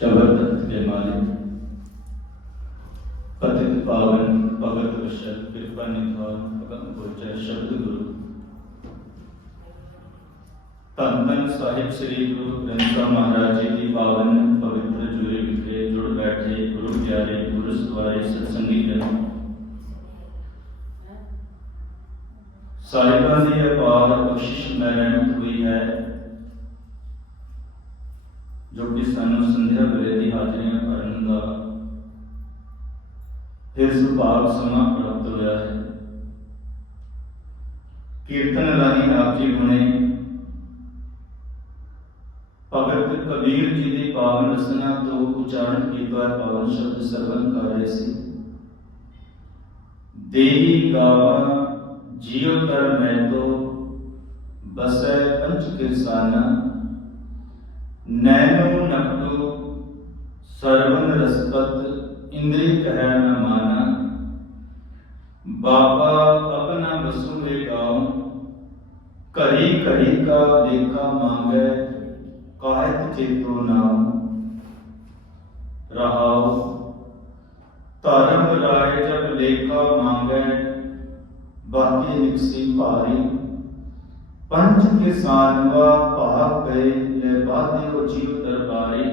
چبردست کے مالک پتت پاون بھگت وشل کرپا نتھان پگم گوچر شبد گرو تن تن صاحب سری گرو گرنتھ مہاراج جی کی پاون پوتر جوری وکھے جڑ بیٹھے گرو پیارے گرو سوارے ستسنگی جن صاحبہ سے پار کوشش محنت ہوئی ہے۔ ਜੋ ਕਿ ਸਾਨੂੰ ਸੰਧਿਆ ਵੇਲੇ ਦੀ ਹਾਜ਼ਰੀਆਂ ਭਰਨ ਦਾ ਫਿਰ ਸੁਭਾਗ ਸਮਾਂ ਪ੍ਰਾਪਤ ਹੋਇਆ ਹੈ। ਕੀਰਤਨ ਰਾਹੀਂ ਆਪ ਜੀ ਹੁਣੇ ਭਗਤ ਕਬੀਰ ਜੀ ਦੀ ਪਾਵਨ ਰਸਨਾ ਤੋਂ ਉਚਾਰਨ ਕੀਤਾ ਪਾਵਨ ਸ਼ਬਦ ਸਰਵਨ ਕਰ ਰਹੇ ਸੀ। ਦੇਹੀ ਗਾਵਾ ਜਿਉ ਤਰ ਮੈਂ ਤੋ ਬਸੈ ਪੰਚ ਕਿਰਸਾਨਾ ਨੈਨੋ ਨਕਟੋ ਸਰਵਨ ਰਸਪਤ ਇੰਦਰੀ ਕਹਿ ਨ ਮਾਨਾ। ਬਾਬਾ ਆਪਣਾ ਬਸੂਏ ਗਾਉ ਘਰੀ ਘਰੀ ਕਾ ਦੇਖਾ ਮੰਗੈ ਕਾਇਤ ਚੇਤੋ ਨਾਮ। ਰਹਾਉ, ਧਰਮ ਰਾਏ ਜਬ ਲੇਖਾ ਮੰਗੈ, ਬਾਕੀ ਨਿਕਸੀ ਭਾਰੀ। ਪੰਜ ਕਿਸਾਨਵਾ ਭਾਗ آبادی کو جیو درباری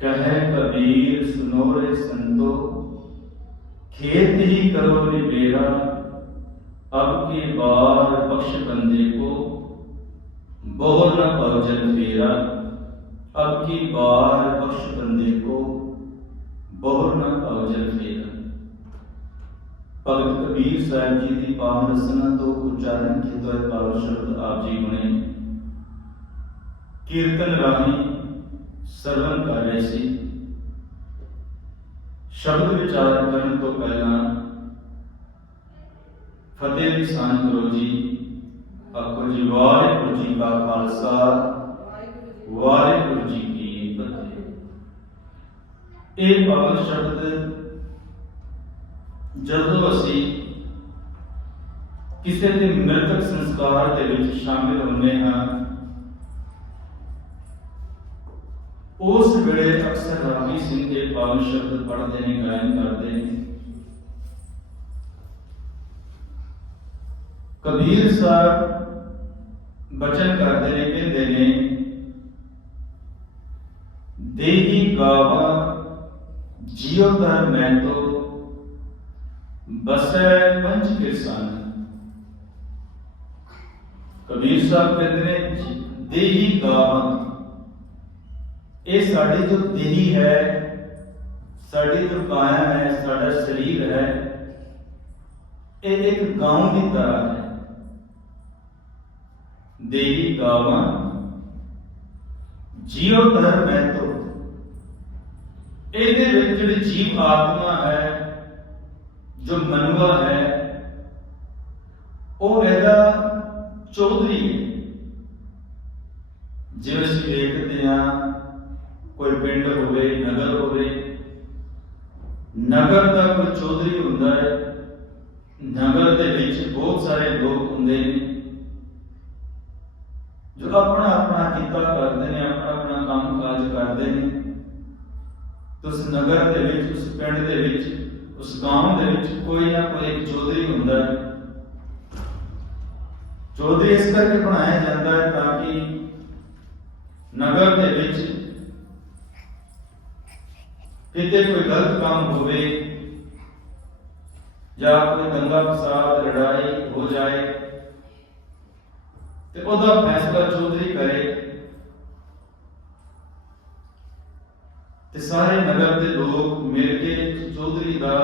کہے کبیر، سنو رے سنتو، کھیت ہی کرو نبیرا اب کی بار بخش بندے کو بہت نہ پہنچل میرا اب کی بار بخش بندے کو بہت نہ پہنچل میرا بھگت کبیر صاحب جی کی پاہ رسنا تو اچارن کی تو پارو شبد آپ جی نے ਕੀਰਤਨ ਰਾਹੀਂ ਸਰਵਨ ਕਰ ਰਹੇ ਸੀ ਸ਼ਬਦ ਵਿਚਾਰ ਕਰਨ ਤੋਂ ਪਹਿਲਾਂ ਫਤਿਹ ਦੀ ਕਰੋ ਜੀ ਆਖੋ ਜੀ ਵਾਹਿਗੁਰੂ ਜੀ ਕਾ ਖਾਲਸਾ ਵਾਹਿਗੁਰੂ ਜੀ ਕੀ ਫਤਿਹ ਇਹ ਪਾਵਨ ਸ਼ਬਦ ਜਦੋਂ ਅਸੀਂ ਕਿਸੇ ਦੇ ਮ੍ਰਿਤਕ ਸੰਸਕਾਰ ਦੇ ਵਿੱਚ ਸ਼ਾਮਿਲ ਹੁੰਦੇ ਹਾਂ ਉਸ ਵੇਲੇ ਅਕਸਰ ਰਾਗੀ ਸਿੰਘ ਦੇ ਪਾਵਨ ਸ਼ਬਦ ਪੜ੍ਹਦੇ ਨੇ, ਗਾਇਨ ਕਰਦੇ ਨੇ। ਕਬੀਰ ਸਾਹਿਬ ਬਚਨ ਕਰਦੇ ਨੇ, ਕਹਿੰਦੇ ਨੇ, ਦੇਹੀ ਗਾਵਾ ਜਿਉ ਦਰ ਮੈਂ ਤੋ ਬਸੈ ਪੰਜ ਕਿਰਸਾਨ ਕਬੀਰ ਸਾਹਿਬ ਕਹਿੰਦੇ ਨੇ, ਦੇਹੀ ਗਾਵਾ ਇਹ ਸਾਡੀ ਜੋ ਦੇਹੀ ਹੈ, ਸਾਡੀ ਜੋ ਕਾਇਆ ਹੈ, ਸਾਡਾ ਸਰੀਰ ਹੈ, ਇਹ ਇੱਕ ਗਾਉਂ ਦੀ ਤਰ੍ਹਾਂ ਹੈ। ਦੇਹੀ ਗਾਵਾਂ ਜੀਵ ਧਰ ਮੈਂ ਤੋ। ਇਹਦੇ ਵਿੱਚ ਜਿਹੜੀ ਜੀਵ ਆਤਮਾ ਹੈ, ਜੋ ਮਨੁਆ ਹੈ, ਉਹ ਇਹਦਾ ਚੌਧਰੀ। ਜਿਵੇਂ ਅਸੀਂ ਵੇਖਦੇ ਹਾਂ ਕੋਈ ਪਿੰਡ ਹੋਵੇ, ਨਗਰ ਹੋਵੇ, ਨਗਰ ਦਾ ਕੋਈ ਚੌਧਰੀ ਹੁੰਦਾ ਹੈ। ਨਗਰ ਦੇ ਵਿੱਚ ਬਹੁਤ ਸਾਰੇ ਲੋਕ ਹੁੰਦੇ ਨੇ। ਜੋ ਆਪਣਾ ਆਪਣਾ ਕੀਤਾ ਕਰਦੇ ਨੇ, ਆਪਣਾ ਆਪਣਾ ਕੰਮ ਕਾਜ ਕਰਦੇ ਨੇ। ਉਸ ਨਗਰ ਦੇ ਵਿੱਚ, ਉਸ ਪਿੰਡ ਦੇ ਵਿੱਚ, ਉਸ ਗਾਂਵ ਦੇ ਵਿੱਚ ਕੋਈ ਨਾ ਕੋਈ ਇੱਕ ਚੌਧਰੀ ਹੁੰਦਾ ਹੈ। ਚੌਧਰੀ ਇਸ ਕਰਕੇ ਬਣਾਇਆ ਜਾਂਦਾ ਹੈ ਤਾਂ ਕਿ ਨਗਰ ਦੇ ਵਿੱਚ ਕਿਤੇ ਕੋਈ ਗਲਤ ਕੰਮ ਹੋਵੇ ਜਾਂ ਕੋਈ ਦੰਗਾ ਫਸਾਦ, ਲੜਾਈ ਹੋ ਜਾਏ, ਤੇ ਉਹਦਾ ਫੈਸਲਾ ਚੌਧਰੀ ਕਰੇ, ਤੇ ਸਾਰੇ ਨਗਰ ਦੇ ਲੋਕ ਮਿਲ ਕੇ ਚੌਧਰੀ ਦਾ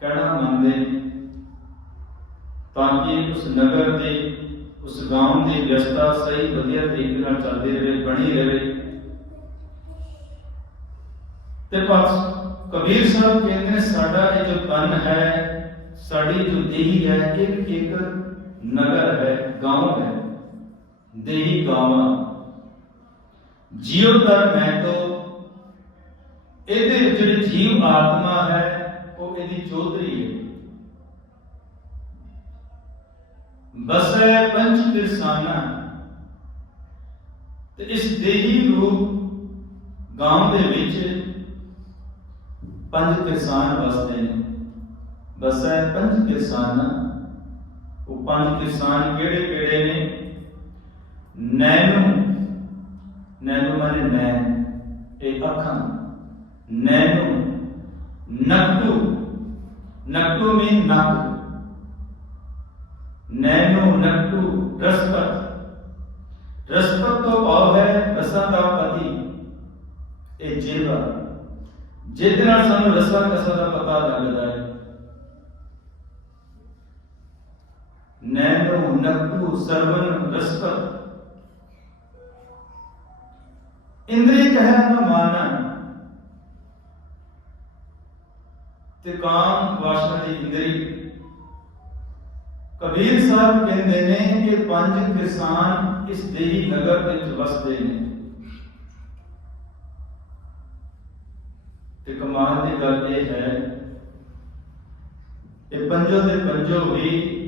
ਕਹਿਣਾ ਮੰਨਦੇ ਤਾਂ ਕਿ ਉਸ ਨਗਰ ਦੀ, ਉਸ ਗਾਂਵ ਦੀ ਵਿਵਸਥਾ ਸਹੀ, ਵਧੀਆ ਤਰੀਕੇ ਨਾਲ ਚੱਲਦੀ ਰਹੇ, ਬਣੀ ਰਹੇ। ਤੇ ਪਰ ਕਬੀਰ ਸਾਹਿਬ ਕਹਿੰਦੇ ਨੇ ਸਾਡਾ ਇਹ ਜੋ ਤਨ ਹੈ ਸਾਡੀ ਜੋ ਦੇਹੀ ਹੈ ਇੱਕ ਇੱਕ ਨਗਰ ਹੈ گاؤں ਹੈ ਦੇਹੀ ਗਾਵਾਂ ਜੀਵ ਤਰ ਮੈਂ ਤੋ ਇਹਦੇ ਵਿੱਚ ਜਿਹੜੀ ਜੀਵ ਆਤਮਾ ਹੈ ਉਹ ਇਹਦੀ ਚੌਧਰੀ ਹੈ ਬਸੈ ਪੰਚ ਕਿਰਸਾਨਾ ਤੇ ਇਸ ਦੇਹੀ ਰੂਪ ਗਾਉਂ ਦੇ ਵਿੱਚ ਪੰਜ ਕਿਸਾਨ ਵਸਦੇ ਨੇ। ਬਸੈ ਪੰਜ ਕਿਸਾਨ ਉਹ ਪੰਜ ਕਿਸਾਨ ਕਿਹੜੇ ਕਿਹੜੇ ਨੇ? ਨੈਣੂ ਨੈਣੂ ਮਾਨੇ ਨੈਣ। ਇਹ ਅੱਖਾਂ ਨੈਣੂ ਨਕਟੂ। ਨਕਟੂ ਮੀਨ ਨਕ। ਨੈਣੂ ਨਕਟੂ ਰਸਪਤ। ਰਸਪਤ ਤੋਂ ਭਾਵ ਹੈ ਰਸਾਂ ਦਾ ਪਤੀ। ਇਹ ਜੀਵਾ ਜਿਹਦੇ ਨਾਲ ਸਾਨੂੰ ਰਸਾਂ ਕਸਾਂ ਦਾ ਪਤਾ ਲੱਗਦਾ ਹੈ ਨੈਣੂ ਨਕਟੂ ਸਰਵਨ ਰਸਪਤ ਇੰਦਰੀ ਕਹਿ ਨਾ ਮਾਨਾ ਤੇ ਕਾਮ ਵਾਸ਼ਨਾ ਦੀ ਇੰਦਰੀ ਕਬੀਰ ਸਾਹਿਬ ਕਹਿੰਦੇ ਨੇ ਕਿ ਪੰਜ ਕਿਸਾਨ ਇਸ ਦੇਹੀ ਨਗਰ ਵਿੱਚ ਵਸਦੇ ਨੇ ਤੇ ਕਮਾਲ ਦੀ ਗੱਲ ਇਹ ਹੈ ਇਹ ਪੰਜੋ ਦੇ ਪੰਜੋ ਵੀ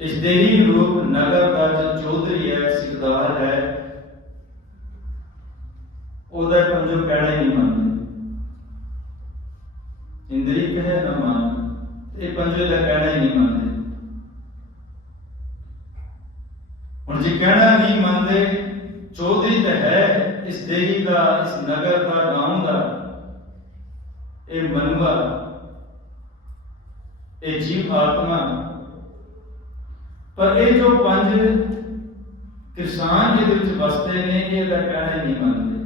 ਇਸ ਦੇਹੀ ਰੂਪ ਨਗਰ ਦਾ ਜੋ ਚੌਧਰੀ ਹੈ ਸਿਕਦਾਰ ਹੈ। ਉਹਦਾ ਪੰਜੋ ਕਹਿਣਾ ਹੀ ਨਹੀਂ ਮੰਨਦੇ। ਇੰਦਰੀ ਕਹੇ ਨਾ ਮੰਨ, ਇਹ ਪੰਜੋ ਦਾ ਕਹਿਣਾ ਹੀ ਨਹੀਂ ਮੰਨਦੇ। ਹੁਣ ਜੇ ਕਹਿਣਾ ਨਹੀਂ ਮੰਨਦੇ, ਚੌਧਰੀ ਤਾਂ ਹੈ ਇਸ ਦੇਹੀ ਦਾ, ਇਸ ਨਗਰ ਦਾ ਗਾਉਂ ਦਾ। ਇਹ ਮਨਵਾ ਇਹ ਜੀਵ ਆਤਮਾ। ਪਰ ਇਹ ਜੋ ਪੰਜ ਕਿਸਾਨ ਜਿਹਦੇ ਵਿੱਚ ਵਸਦੇ ਨੇ, ਇਹ ਦਾ ਕਹਿਣਾ ਨਹੀਂ ਮੰਨਦੇ।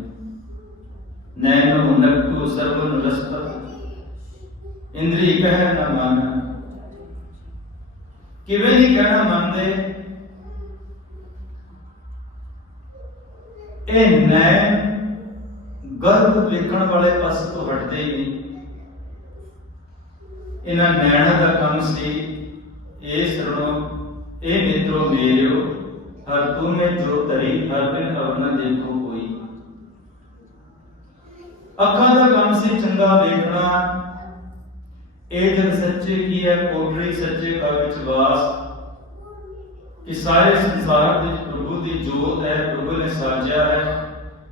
ਨੈਨੋ ਨਕਟੂ ਸਰਵਨ ਰਸਪਤ ਇੰਦਰੀ ਕਹਿ ਨਾ ਮੰਨ। ਕਿਵੇਂ ਨਹੀਂ ਕਹਿਣਾ ਮੰਨਦੇ? ਇਹ ਨੈਣ ਗਰਭ ਵੇਖਣ ਵਾਲੇ ਪਾਸੇ ਤੋਂ ਹਟਦੇ ਹੀ ਨਹੀਂ। ਇਹਨਾਂ ਨੈਣਾ ਦਾ ਕੰਮ ਸੀ। ਇਹ ਸਰਣੋ ਇਹ ਮਿੱਤਰੋ ਮੇਰਿਓ, ਹਰ ਤੁਮੇ ਜੋ ਤਰੀ ਹਰ ਬਿਨ ਅਵਨ ਦੇਖੋ ਕੋਈ। ਅੱਖਾਂ ਦਾ ਕੰਮ ਸੀ ਚੰਗਾ ਵੇਖਣਾ। ਇਹ ਜਗ ਸੱਚੇ ਕੀ ਹੈ ਕੋਟਰੀ ਸੱਚੇ ਕਾ ਵਿਚਵਾਸ ਕਿ ਸਾਰੇ ਸੰਸਾਰ ਵਿੱਚ ਪ੍ਰਭੂ ਦੀ ਜੋਤ ਹੈ, ਪ੍ਰਭੂ ਨੇ ਸਾਜਿਆ ਹੈ।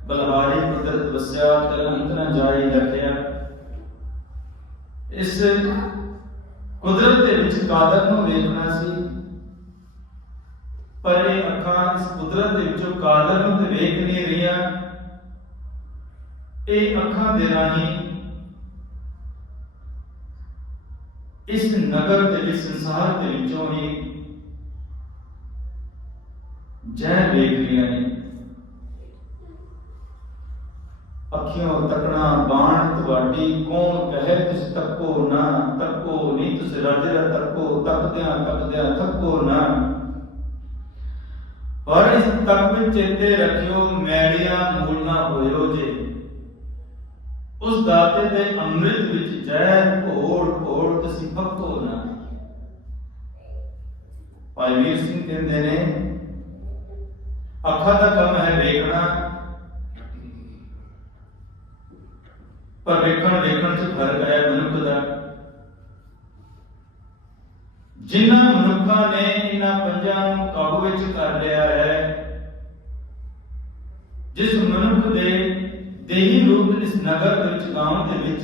ਬਲਹਾਰੀ ਕੁਦਰਤ ਵਸਿਆ ਤੇ ਅੰਤ ਜਾਈ ਰੱਖਿਆ। ਇਸ ਕੁਦਰਤ ਦੇ ਵਿੱਚ ਕਾਦਰ ਨੂੰ ਵੇਖਣਾ ਸੀ। ਪਰ ਇਹ ਅੱਖਾਂ ਇਸ ਕੁਦਰਤ ਦੇ ਵਿੱਚੋਂ ਕਾਦਰ ਨੂੰ ਤੇ ਵੇਖ ਨਹੀਂ ਰਹੀਆਂ। ਇਹ ਅੱਖਾਂ ਦੇ ਰਾਹੀਂ ਇਸ ਨਗਰ ਦੇ ਵਿੱਚ, ਸੰਸਾਰ ਦੇ ਵਿੱਚੋਂ ਹੀ ਜੈ ਵੇਖ ਰਹੀਆਂ ਨੇ। ਅੱਖੀਆਂ ਤਕਣਾ ਬਾਣ ਤੁਹਾਡੀ, ਕੌਣ ਕਹੇ ਤਿਸ ਤੱਕੋ ਨਾ, ਤੱਕੋ ਨੀ ਤਿਸ ਰਾਜੇ ਤੱਕੋ, ਤੱਕਦਿਆਂ ਤੱਕਦਿਆਂ ਥੱਕੋ ਨਾ। ਪਰ ਇਸ ਤੱਕ ਵਿੱਚ ਚੇਤੇ ਰੱਖਿਓ, ਮੈੜੀਆਂ ਮੂਲ ਹੋਇਓ ਜੇ। ਉਸ ਦਾਤੇ ਦੇ ਅੰਮ੍ਰਿਤ ਵਿੱਚ ਜ਼ਹਿਰ ਘੋੜ ਘੋੜ ਤੁਸੀਂ ਫੱਕੋ ਨਾ। ਭਾਈ ਵੀਰ ਸਿੰਘ ਕਹਿੰਦੇ ਨੇ, ਅੱਖਾਂ ਦਾ ਕੰਮ ਹੈ ਵੇਖਣਾ ਪਰ ਵੇਖਣ ਵੇਖਣ 'ਚ ਫ਼ਰਕ ਹੈ ਮਨੁੱਖ ਦਾ। ਜਿਨ੍ਹਾਂ ਮਨੁੱਖਾਂ ਨੇ ਇਹਨਾਂ ਪੰਜਾਂ ਨੂੰ ਕਾਬੂ ਵਿੱਚ ਕਰ ਲਿਆ ਹੈ, ਜਿਸ ਮਨੁੱਖ ਦੇ ਦੇਹੀ ਰੂਪ, ਇਸ ਨਗਰ ਵਿੱਚ, ਗਾਉਂ ਦੇ ਵਿੱਚ,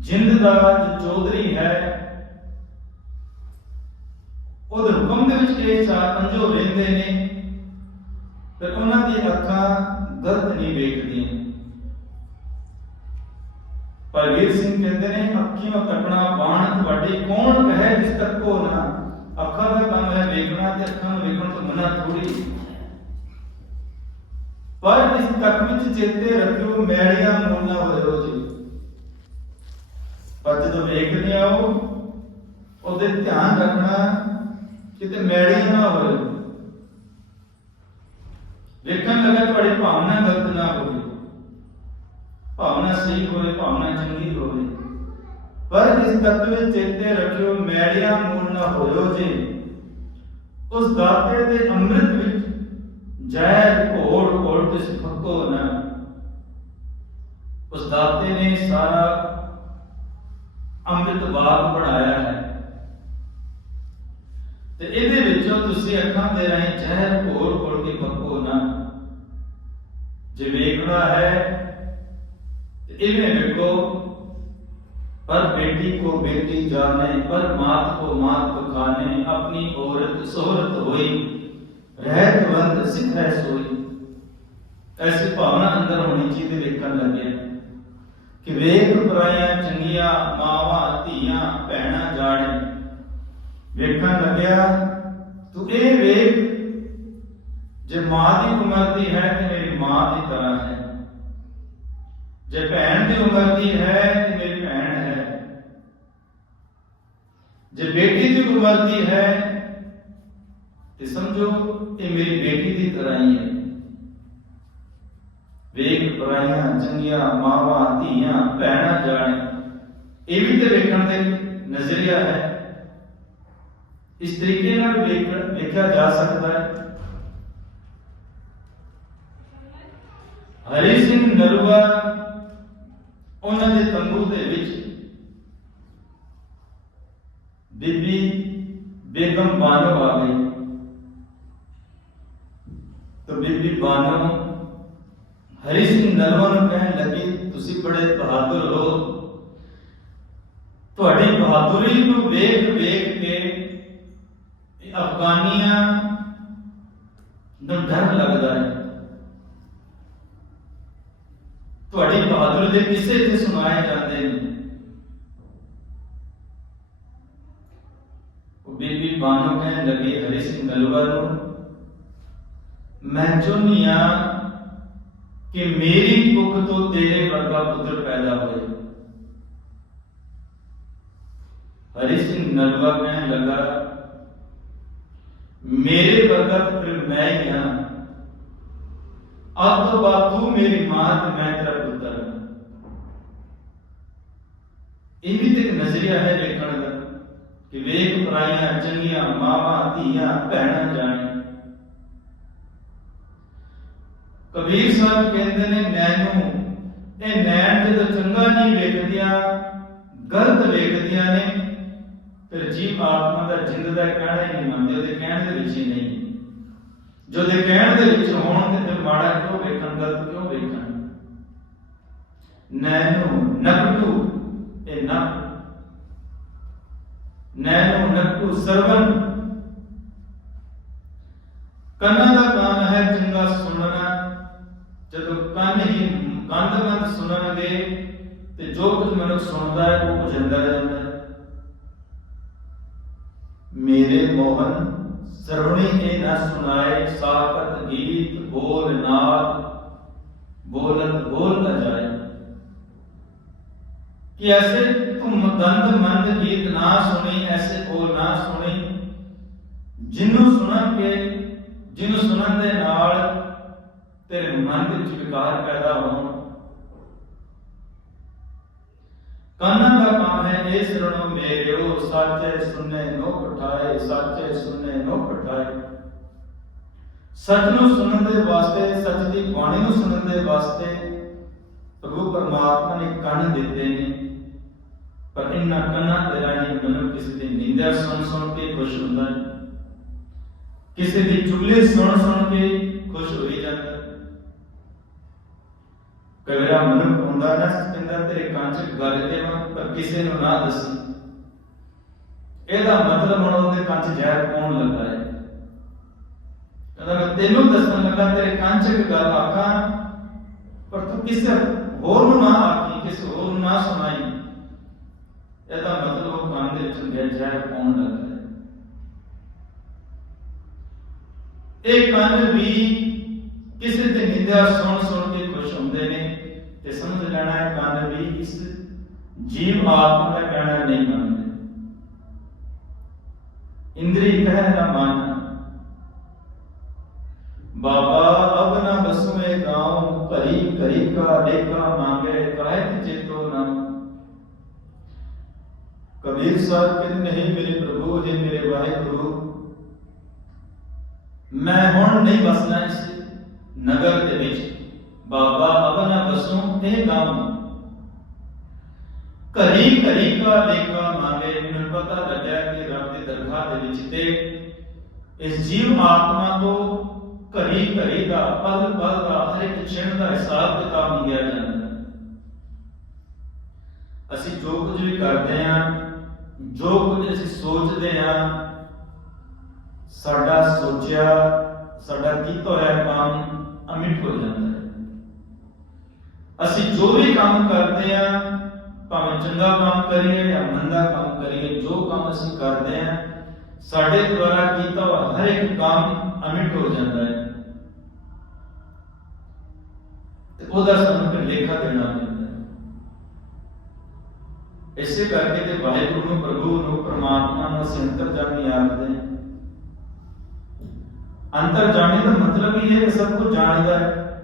ਜਿੰਦ ਦਾ ਚੌਧਰੀ ਹੈ, ਉਹਦੇ ਹੁਕਮ ਦੇ ਵਿੱਚ ਇਹ ਚਾਰ ਪੰਜੋ ਰਹਿੰਦੇ ਨੇ ਪਰ ਉਹਨਾਂ ਦੀ ਅੱਖਾਂ ਗਲਤ ਨਹੀਂ ਵੇਖਦੀਆਂ। ਪਰ ਸਿੰਘ ਕਹਿੰਦੇ ਨੇ ਅੱਖੀਆਂ ਤੱਕਣਾ ਬਾਣ ਤੁਹਾਡੀ ਕੌਣ ਕਹੇ ਜਿਸ ਤੱਕੋ ਨਾ? ਅੱਖਾਂ ਦਾ ਕੰਮ ਹੈ ਵੇਖਣਾ ਤੇ ਅੱਖਾਂ ਨੂੰ ਵੇਖਣ ਤੋਂ ਮਨਾ ਥੋੜੀ ਪਰ ਇਸ ਤੱਕ ਵਿੱਚ ਚੇਤੇ ਰੱਖਿਓ, ਮੈੜੀਆਂ ਮੂਲ ਹੋਇਓ ਜੀ ਪਰ ਜਦੋਂ ਵੇਖਦੇ ਆਓ, ਉਹਦੇ ਧਿਆਨ ਰੱਖਣਾ ਕਿਤੇ ਮੈੜੀਆਂ ਨਾ ਹੋਵੇ ਵੇਖਣ ਲੱਗਾ ਤੁਹਾਡੀ ਭਾਵਨਾ ਗਲਤ ਨਾ ਹੋਵੇ। ਭਾਵਨਾ ਸਹੀ ਹੋਵੇ, ਭਾਵਨਾ ਚੰਗੀ ਹੋਵੇ। ਪਰ ਇਸ ਤੱਕ ਚੇਤੇ ਰੱਖਿਓ ਮੈੜੀਆਂ ਮੂਲ ਨਾ ਹੋਇਓ ਜੀ। ਉਸ ਦਾਤੇ ਦੇ ਅੰਮ੍ਰਿਤ ਵਿੱਚ ਜ਼ਹਿਰ ਘੋੜ ਘੋੜ ਤਿਸ ਫੱਕੋ ਨਾ। ਉਸ ਦਾਤੇ ਨੇ ਸਾਰਾ ਅੰਮ੍ਰਿਤ ਬਾਗ ਬਣਾਇਆ ਹੈ। ਤੇ ਇਹਦੇ ਵਿੱਚੋਂ ਤੁਸੀਂ ਅੱਖਾਂ ਦੇ ਰਾਹੀਂ ਜ਼ਹਿਰ, ਘੋਲ ਘੋਲ ਕੇ ਪੱਕੋ ਨਾ। ਜੇ ਵੇਖਣਾ ਹੈ ਤੇ ਇਵੇਂ ਵੇਖੋ पर बेटी को बेटी जाने पर मात को मात बखाने अपनी औरत सोहरत होई रहत बंद सिख है सोई ऐसी भावना अंदर होनी चाहिए ਵੇਖਣ ਲੱਗੇ ਕਿ ਵੇਖ ਪਰਾਈਆਂ ਚੰਗੀਆਂ ਮਾਵਾਂ ਧੀਆਂ ਭੈਣਾਂ ਜਾਣੇ ਵੇਖਣ ਲੱਗਿਆ ਤੂੰ ਇਹ ਵੇਖ ਜੇ ਮਾਂ ਦੀ ਉਮਰ ਦੀ ਹੈ ਤੇ ਮੇਰੀ ਮਾਂ ਦੀ ਤਰ੍ਹਾਂ ਹੈ ਜੇ ਭੈਣ ਦੀ ਉਮਰ ਦੀ ਹੈ ਤੇ ਮੇਰੀ ਭੈਣ ਹੈ। ਜੇ ਬੇਟੀ ਦੀ ਉਮਰ ਦੀ ਹੈ ਤੇ ਸਮਝੋ ਇਹ ਮੇਰੀ ਬੇਟੀ ਦੀ ਤਰ੍ਹਾਂ ਹੀ ਹੈ। ਵੇਖ ਪਰਾਈਆਂ ਚੰਗੀਆਂ ਮਾਵਾਂ, ਧੀਆਂ, ਭੈਣਾਂ ਜਾਣੇ, ਇਹ ਵੀ ਤੇ ਵੇਖਣ ਦੇ ਨਜ਼ਰੀਆ ਹੈ। ਇਸ ਤਰੀਕੇ ਨਾਲ ਵੇਖ ਵੇਖਿਆ ਜਾ ਸਕਦਾ ਹੈ। ਹਰੀ ਸਿੰਘ ਨਰਵਾ ਉਹਨਾਂ ਦੇ ਤੰਬੂ ਦੇ ਵਿੱਚ ਬੀਬੀ ਬੇਗਮ ਬਾਨੋ ਆ ਗਈ ਤਾਂ ਬੀਬੀ ਬਾਨੋ ਹਰੀ ਸਿੰਘ ਨਰਵਾ ਨੂੰ ਕਹਿਣ ਲੱਗੀ, ਤੁਸੀਂ ਬੜੇ ਬਹਾਦਰ ਹੋ। ਤੁਹਾਡੀ ਬਹਾਦਰੀ ਨੂੰ ਵੇਖ ਵੇਖ ਕੇ ਇਹ ਅਫਗਾਨੀਆਂ ਨੂੰ ਡਰ ਲੱਗਦਾ ਹੈ। ਤੁਹਾਡੀ ਬਹਾਦਰੀ ਦੇ ਕਿੱਸੇ ਤੇ ਸੁਣਾਏ ਜਾਂਦੇ ਨੇ। ਉਹ ਬੀਬੀ ਬਾਨੋ ਕਹਿਣ ਲੱਗੀ, ਹਰੀ ਸਿੰਘ ਨਲਵਾ ਨੂੰ ਮੈਂ ਚਾਹੁੰਦੀ ਹਾਂ ਕਿ ਮੇਰੀ ਕੁੱਖ ਤੋਂ ਤੇਰੇ ਵਰਗਾ ਪੁੱਤਰ ਪੈਦਾ ਹੋਏ। ਹਰੀ ਸਿੰਘ ਨਲਵਾ ਕਹਿਣ ਲੱਗਾ, ਮੇਰੇ ਵਰਗਾ ਤਾਂ ਫਿਰ ਮੈਂ ਹੀ ਹਾਂ। ਅੱਜ ਤੋਂ ਬਾਅਦ ਤੂੰ ਮੇਰੀ ਮਾਂ ਤੇ ਮੈਂ ਇਹ ਵੀ ਤੇ ਇੱਕ ਨਜ਼ਰੀਆ ਹੈ ਵੇਖਣ ਦਾ ਕਿ ਵੇਖ ਪਰਾਈਆਂ, ਚੰਗੀਆਂ, ਮਾਵਾਂ, ਧੀਆਂ, ਭੈਣਾਂ, ਜਾਣੇ। ਕਬੀਰ ਸਾਹਿਬ ਕਹਿੰਦੇ ਨੇ ਨੈਣੂ ਇਹ ਨੈਣ ਜਦੋਂ ਚੰਗਾ ਨਹੀਂ ਵੇਖਦੀਆਂ, ਗਲਤ ਵੇਖਦੀਆਂ ਨੇ, ਫਿਰ ਜੀਵ ਆਤਮਾ ਦਾ ਜਿੰਦ ਦਾ ਕਹਿਣਾ ਹੀ ਨਹੀਂ ਮੰਨਦੇ, ਉਹਦੇ ਕਹਿਣ ਦੇ ਵਿੱਚ ਹੀ ਨਹੀਂ। ਜੋ ਦੇ ਕਹਿਣ ਦੇ ਵਿੱਚ ਹੋਣ ਤੇ ਫਿਰ ਮਾੜਾ ਕਿਉਂ ਵੇਖਣ, ਗਲਤ ਕਿਉਂ ਵੇਖਣ? ਨੈਣੂ, ਨਕਟੂ ਇਹ ਨਕ ਨੈਣੂ ਨਕਟੂ ਸਰਵਨ। ਕੰਨਾਂ ਦਾ ਕੰਮ ਹੈ ਚੰਗਾ ਸੁਣਨਾ। ਜਦੋਂ ਕੰਨ ਹੀ ਕੰਦਮੰਦ ਸੁਣਨਗੇ ਤੇ ਜੋ ਕੁਝ ਮਨੁੱਖ ਸੁਣਦਾ ਹੈ, ਉਹ ਪੁਜੰਦਾ ਜਾਂਦਾ ਕਿ ਐਸੇ ਤੁਮ ਦੰਦ ਮੰਦ ਗੀਤ ਨਾ ਸੁਣੀ, ਐਸੇ ਬੋਲ ਨਾ ਸੁਣੀ। ਜਿਹਨੂੰ ਸੁਣਨ ਕੇ ਜਿਹਨੂੰ ਸੁਣਨ ਦੇ ਨਾਲ ਤੇਰੇ ਮਨ ਵਿੱਚ ਵਿਕਾਰ ਪੈਦਾ ਹੋਣ। ਕੰਨਾਂ ਦਾ ਕੰਮ ਹੈ ਇਹ ਸਰਣੋ ਮੇਰਿਓ, ਸਾਚੇ ਸੁਨੇ ਨੋ ਪਠਾਏ ਸਾਚੇ ਸੁਨੇ ਨੋ ਪਠਾਏ ਸੱਚ ਨੂੰ ਸੁਣਨ ਦੇ ਵਾਸਤੇ, ਸੱਚ ਦੀ ਬਾਣੀ ਨੂੰ ਸੁਣਨ ਦੇ ਵਾਸਤੇ ਪ੍ਰਭੂ ਪਰਮਾਤਮਾ ਨੇ ਕੰਨ ਦਿੱਤੇ ਨੇ। ਪਰ ਇਹਨਾਂ ਕੰਨਾਂ ਦੇ ਰਾਹੀਂ ਮਨੁੱਖ ਕਿਸੇ ਦੀ ਨਿੰਦਿਆ ਸੁਣ ਸੁਣ ਕੇ ਖੁਸ਼ ਹੁੰਦਾ ਹੈ। ਕਿਸੇ ਦੀ ਚੁਗਲੀ ਸੁਣ ਸੁਣ ਕੇ ਖੁਸ਼ ਹੋਈ ਜਾਂਦਾ ਕਵੇਰਾ ਮਨੁੱਖ ਹੁੰਦਾ ਨਾ ਕਹਿੰਦਾ ਤੇਰੇ ਕੰਨ ਗੱਲ ਤੇ ਮੈਂ ਪਰ ਕਿਸੇ ਨੂੰ ਨਾ ਦੱਸੀ। ਇਹਦਾ ਮਤਲਬ ਹੁਣ ਉਹਦੇ ਕੰਨ ਜ਼ਹਿਰ ਪਾਉਣ ਲੱਗਾ ਹੈ। ਕਹਿੰਦਾ, ਮੈਂ ਤੈਨੂੰ ਦੱਸਣ ਲੱਗਾ, ਤੇਰੇ ਕੰਨ ਗੱਲ ਆਖਾਂ, ਪਰ ਤੂੰ ਕਿਸੇ ਹੋਰ ਨੂੰ ਨਾ ਆਖੀ, ਕਿਸੇ ਹੋਰ ਨੂੰ ਨਾ ਸੁਣਾਈ। ਇਹਦਾ ਮਤਲਬ ਉਹ ਕੰਨ ਦੇ ਵਿੱਚ ਜ਼ਹਿਰ ਪਾਉਣ ਲੱਗਾ ਇਹ ਕੰਨ ਵੀ ਕਿਸੇ ਦੀ ਨਿੰਦਿਆ, ਸੁਣ ਸੁਣ ਕੇ ਖੁਸ਼ ਹੁੰਦੇ ਨੇ ਤੇ ਸਮਝ ਲੈਣਾ ਹੈ ਕੰਨ ਵੀ ਇਸ ਜੀਵ ਆਤਮਾ ਦਾ ਕਹਿਣਾ ਨਹੀਂ ਮੰਨਦੇ। ਇੰਦਰੀ ਕਹਿ ਨਾ ਮੰਨ ਬਾਬਾ ਅਬ ਨਾ ਬਸੁਏ ਗਾਉ, ਭਰੀ ਕਰੀ ਕਾ ਲੇਕਾ ਕਬੀਰ ਸਾਹਿਬ ਕਹਿੰਦੇ, ਨਹੀਂ ਮੇਰੇ ਪ੍ਰਭੂ ਹੈ ਮੇਰੇ ਵਾਹਿਗੁਰੂ। ਮੈਂ ਹੁਣ ਨਹੀਂ ਵਸਣਾ ਇਸ ਨਗਰ ਦੇ ਵਿੱਚ। ਬਾਬਾ ਅਬਨਾ ਬਸੂੰ ਇਹ ਗਾਉਂ। ਘਰੀ ਘਰੀ ਕਾ ਲੇਖਾ ਮੰਗੇ, ਮੈਨੂੰ ਪਤਾ ਲੱਗਿਆ ਕਿ ਰੱਬ ਦੀ ਦਰਗਾਹ ਦੇ ਵਿੱਚ ਤੇ ਇਸ ਜੀਵ ਆਤਮਾ ਤੋਂ ਘੜੀ ਘੜੀ ਦਾ, ਪਲ ਪਲ ਦਾ, ਹਰ ਇੱਕ ਛਿਣ ਦਾ ਹਿਸਾਬ ਕਿਤਾਬ ਮੰਗਿਆ ਜਾਂਦਾ ਅਸੀਂ ਜੋ ਕੁਝ ਵੀ ਕਰਦੇ ਹਾਂ ਜੋ ਕੁਝ ਅਸੀਂ ਸੋਚਦੇ ਹਾਂ, ਸਾਡਾ ਸੋਚਿਆ, ਸਾਡਾ ਕੀਤਾ ਹੋਇਆ ਕੰਮ ਅਮਿਟ ਹੋ ਜਾਂਦਾ ਹੈ। ਅਸੀਂ ਜੋ ਵੀ ਕੰਮ ਕਰਦੇ ਹਾਂ, ਭਾਵੇਂ ਚੰਗਾ ਕੰਮ ਕਰੀਏ ਜਾਂ ਮੰਦਾ ਕੰਮ ਕਰੀਏ, ਜੋ ਕੰਮ ਅਸੀਂ ਕਰਦੇ ਹਾਂ, ਸਾਡੇ ਦੁਆਰਾ ਕੀਤਾ ਹੋਇਆ ਹਰ ਇੱਕ ਕੰਮ ਅਮਿਟ ਹੋ ਜਾਂਦਾ ਹੈ। ਤੇ ਉਹਦਾ ਸਾਨੂੰ ਫਿਰ ਲੇਖਾ ਦੇਣਾ ਇਸੇ ਕਰਕੇ ਤੇ ਵਾਹਿਗੁਰੂ ਨੂੰ, ਪ੍ਰਭੂ ਨੂੰ, ਪ੍ਰਮਾਤਮਾ ਨੂੰ ਅਸੀਂ ਅੰਤਰਜਾਮੀ ਆਖਦੇ ਹਾਂ ਅੰਤਰਜਾਮੀ ਦਾ ਮਤਲਬ ਹੀ ਹੈ ਕਿ ਸਭ ਕੁਝ ਜਾਣਦਾ ਹੈ।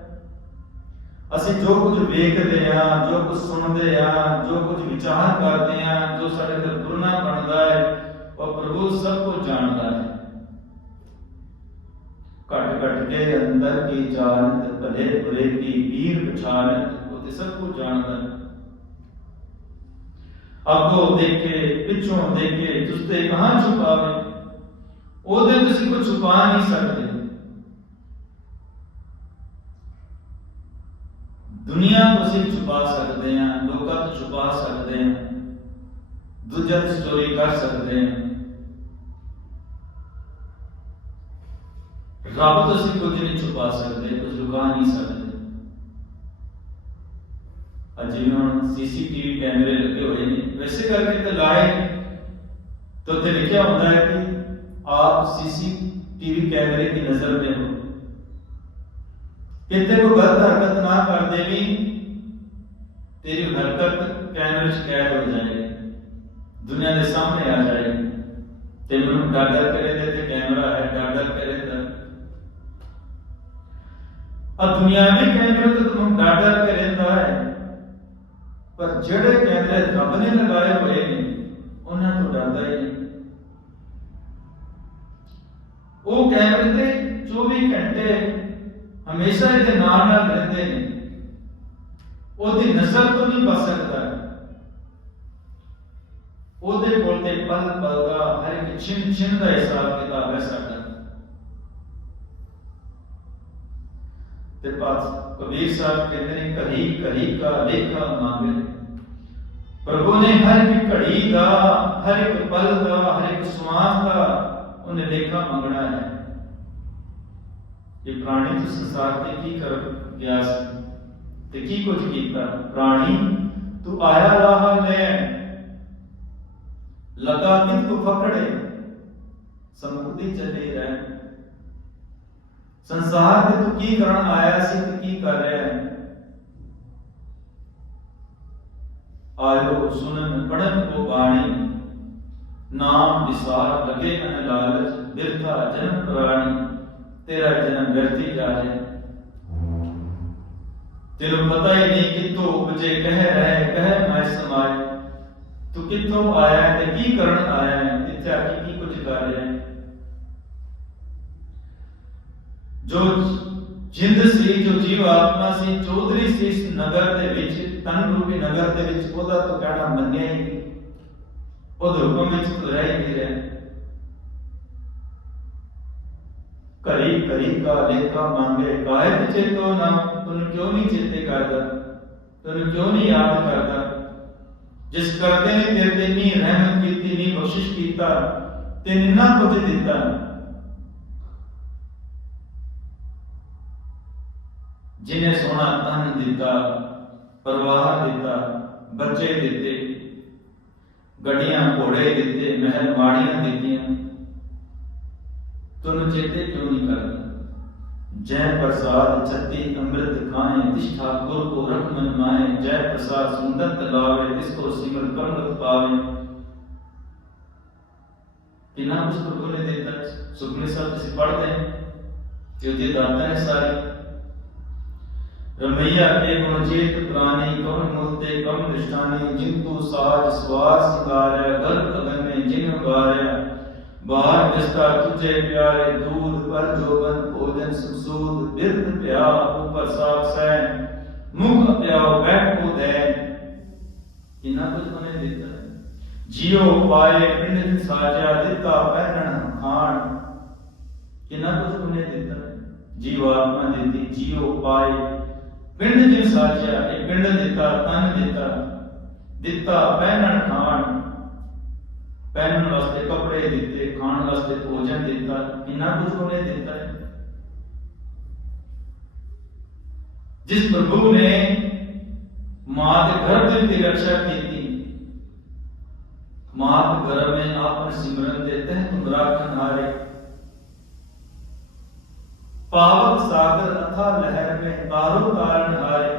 ਅਸੀਂ ਜੋ ਕੁਝ ਵੇਖਦੇ ਹਾਂ, ਜੋ ਕੁਝ ਸੁਣਦੇ ਹਾਂ, ਜੋ ਕੁਝ ਵਿਚਾਰ ਕਰਦੇ ਹਾਂ, ਜੋ ਸਾਡੇ ਅੰਦਰ ਗੁਰਨਾ ਬਣਦਾ ਹੈ, ਉਹ ਪ੍ਰਭੂ ਸਭ ਕੁਝ ਜਾਣਦਾ ਹੈ। ਘਟ ਘਟ ਕੇ ਅੰਦਰ ਕੀ ਜਾਣਤ, ਭਲੇ ਬੁਰੇ ਕੀ ਵੀਰ ਪਛਾਨਤ ਉਹ ਤੇ ਸਭ ਕੁਝ ਜਾਣਦਾ ਹੈ। ਅੱਗੋਂ ਦੇਖੇ ਪਿੱਛੋਂ ਦੇਖੇ ਤੁਸਤੇ ਕਹਾਂ ਛੁਪਾਵੇ ਉਹਦੇ ਤੁਸੀਂ ਕੁਝ ਛੁਪਾ ਨਹੀਂ ਸਕਦੇ ਦੁਨੀਆ ਤੋਂ ਅਸੀਂ ਛੁਪਾ ਸਕਦੇ ਹਾਂ ਲੋਕਾਂ ਤੋਂ ਛੁਪਾ ਸਕਦੇ ਹਾਂ ਦੂਜਾ ਦੀ ਸਟੋਰੀ ਕਰ ਸਕਦੇ ਹਾਂ ਰੱਬ ਤੋਂ ਅਸੀਂ ਕੁਝ ਨਹੀਂ ਛੁਪਾ ਸਕਦੇ ਕੁਝ ਲੁਕਾ ਨਹੀਂ ਸਕਦੇ ਅੱਜ ਜਿਵੇਂ ਹੁਣ ਸੀਸੀਟੀਵੀ ਕੈਮਰੇ ਲੱਗੇ ਹੋਏ ਨੇ ਵੈਸੇ ਕਰਕੇ ਤੇ ਲਾਏ ਨੇ। ਤਾਂ ਉੱਥੇ ਲਿਖਿਆ ਹੁੰਦਾ ਹੈ ਕਿ ਆਪ ਸੀਸੀਟੀਵੀ ਕੈਮਰੇ ਦੀ ਨਜ਼ਰ में हो ਕਿਤੇ ਕੋਈ ਗਲਤ ਹਰਕਤ ਨਾ ਕਰਦੇ ਵੀ ਤੇਰੀ ਹਰਕਤ ਕੈਮਰੇ 'ਚ ਕੈਦ ਹੋ ਜਾਏਗੀ ਦੁਨੀਆ ਦੇ ਸਾਹਮਣੇ ਆ ਜਾਏਗੀ ਤੇ ਮੈਨੂੰ ਡਰ ਡਰ ਕਰੇ ਦੇ ਤੇ ਕੈਮਰਾ ਹੈ ਡਰ ਡਰ ਕਰੇ ਤਾਂ ਆ ਦੁਨਿਆਵੀ ਕੈਮਰੇ ਤੋਂ ਤੁਹਾਨੂੰ ਡਰ ਡਰ ਕੇ ਰਹਿੰਦਾ ਹੈ ਪਰ ਜਿਹੜੇ ਕੈਮਰੇ ਰੱਬ ਨੇ ਲਗਾਏ ਹੋਏ ਨੇ, ਉਹਨਾਂ ਤੋਂ ਡਰਦਾ ਹੀ ਨਹੀਂ। ਉਹ ਕੈਮਰੇ ਤੇ 24 ਘੰਟੇ ਹਮੇਸ਼ਾ ਇਹਦੇ ਨਾਲ ਨਾਲ ਰਹਿੰਦੇ ਨੇ। ਉਹਦੀ ਨਜ਼ਰ ਤੋਂ ਨਹੀਂ ਬਚ ਸਕਦਾ। ਉਹਦੇ ਕੋਲ ਤੇ ਪਲ ਪਲ ਦਾ ਹਰ ਇੱਕ ਛਿਨ ਛਿਨ ਦਾ ਹਿਸਾਬ ਕਿਤਾਬ ਹੈ ਸਾਡਾ। ਤੇ ਬਾਤ ਕਬੀਰ ਸਾਹਿਬ ਕਹਿੰਦੇ ਨੇ ਕਹੀ ਕਹੀ ਕਾ ਲੇਖਾ ਮੰਗੇ ਪ੍ਰਭੂ ਨੇ ਹਰ ਇੱਕ ਘੜੀ ਦਾ ਹਰ ਇੱਕ ਪਲ ਦਾ ਹਰ ਇੱਕ ਸਵਾਸ ਦਾ ਉਹਨੇ ਲੇਖਾ ਮੰਗਣਾ ਹੈ ਇਹ ਪ੍ਰਾਣੀ ਤੇ ਸੰਸਾਰ ਤੇ ਕੀ ਕਰ ਗਿਆ ਸੀ ਤੇ ਕੀ ਕੁਝ ਕੀਤਾ ਪ੍ਰਾਣੀ ਤੂੰ ਆਇਆ ਰਾਹ ਲੈ ਲਗਾ ਕਿਤ ਕੋ ਫਕੜੇ ਸਮੁੰਦੀ ਚੱਲੇ ਰਹਿ ਸੰਸਾਰ ਤੇ ਤੂੰ ਕੀ ਕਰਨ ਆਇਆ ਸੀ ਤੇ ਕੀ ਕਰ ਰਿਹਾ ਹੈ ਆਇਓ ਸੁਨਨ ਪੜਨ ਕੋ ਬਾਣੀ ਨਾਮ ਵਿਸਾਰ ਲਗੇ ਅਨ ਲਾਲਚ ਬਿਰਥਾ ਜਨਮ ਪ੍ਰਾਣੀ ਤੇਰਾ ਜਨਮ ਵਿਅਰਥੀ ਜਾ ਰਿਹਾ ਤੈਨੂੰ ਪਤਾ ਹੀ ਨਹੀਂ ਕਿੱਥੋਂ ਉਪਜੇ ਕਹਿ ਰਹੇ ਕਹਿ ਮੈਂ ਸਮਾਏ ਤੂੰ ਕਿੱਥੋਂ ਆਇਆ ਹੈ ਤੇ ਕੀ ਕਰਨ ਆਇਆ ਹੈ ਇੱਥੇ ਆ ਕੇ ਕੀ ਕੁਝ ਕਰ ਰਿਹਾ ਹੈ ਜੋ ਜਿੰਦ ਸੀ ਜੋ ਜੀਵ ਆਤਮਾ ਸੀ ਚੌਧਰੀ ਸੀ ਇਸ ਨਗਰ ਦੇ ਵਿੱਚ ਤਨ ਰੂਪੀ ਨਗਰ ਦੇ ਵਿੱਚ ਉਹਦਾ ਤਾਂ ਮੰਨਿਆ ਹੀ ਉਹਦੇ ਹੁਕਮ ਵਿੱਚ ਤਾਂ ਹੀ ਨਹੀਂ ਰਿਹਾ। ਕਰੀ ਕਰੀ ਕਾ ਲੇਖਾ ਮੰਗੇ ਕਾਇ ਚੇਤੋ ਨਾ? ਤੈਨੂੰ ਕਿਉਂ ਨਹੀਂ ਚੇਤੇ ਕਰਦਾ? ਤੈਨੂੰ ਕਿਉਂ ਨਹੀਂ ਯਾਦ ਕਰਦਾ? ਜਿਸ ਕਰਦੇ ਨੇ ਤੇਰੇ ਤੇ ਨਹੀਂ ਰਹਿਮਤ ਕੀਤੀ ਨਹੀਂ ਬਖਸ਼ਿਸ਼ ਕੀਤਾ ਤੇ ਨਿੰਨਾ ਕੁਝ ਦਿੱਤਾ। ਜਿਨੇ ਸੋਨਾ ਤਨ ਦਿੱਤਾ ਪਰਵਾਹ ਦਿੱਤਾ ਬੱਚੇ ਦਿੱਤੇ ਗੱਡੀਆਂ ਘੋੜੇ ਦਿੱਤੇ ਮਹਿਲ ਮਾੜੀਆਂ ਦਿੱਤੀਆਂ ਤੁਹਾਨੂੰ ਚੇਤੇ ਕਿਉਂ ਨਹੀਂ ਕਰਦਾ ਜੈ ਪ੍ਰਸਾਦ ਛੱਤੀ ਅੰਮ੍ਰਿਤ ਖਾਏ ਤਿਸ ठाकुर को रख मन माए जय प्रसाद सुंदर तलावे तिसको सिमर कमृत पावे किना कुछ प्रभु ने देता है सुखने सब से पढ़ते हैं जो दे दाता है सारे रमैया ते गुणचेत पुरानी कौन मुस्ते कम दृष्टानी जिंतु साज स्वार सिंगार गर्भ अगन में जिन गार बाहर जिसका तुझे प्यारे दूध पर जोबन भोजन सुसूद बिरद प्या ऊपर साख सै मुख प्याओ बैठ को दे किना कुछ मैंने देता जियो पाए पिंड साजा देता पहनन खान किना कुछ मैंने देता जीवात्मा देती जियो पाए ਪਿੰਡ ਜਿਨ ਸਾਜਿਆ ਇਹ ਪਿੰਡ ਦਿੱਤਾ, ਤਨ ਦਿੱਤਾ। ਦਿੱਤਾ ਪਹਿਨਣ ਖਾਣ। ਪਹਿਨਣ ਵਾਸਤੇ ਕੱਪੜੇ ਦਿੱਤੇ, ਖਾਣ ਵਾਸਤੇ ਭੋਜਨ ਦਿੱਤਾ। ਇੰਨਾ ਕੁਝ ਉਹਨੇ ਦਿੱਤਾ ਹੈ। ਜਿਸ ਪ੍ਰਭੂ ਨੇ ਮਾਂ ਦੇ ਗਰਭ ਦੀ ਰੱਖਿਆ ਕੀਤੀ ਮਾਂ ਦੇ ਗਰਭ ਵਿੱਚ ਆਪਣੇ ਸਿਮਰਨ ਦੇ ਤਹਿ ਤੁਮ ਰੱਖਣ ਹਾਰੇ ਪਾਵਕ ਸਾਗਰ ਅਥਾ ਲਹਿਰ ਮੇ ਬਾਰੋ ਕਾਰਨ ਹਾਰੇ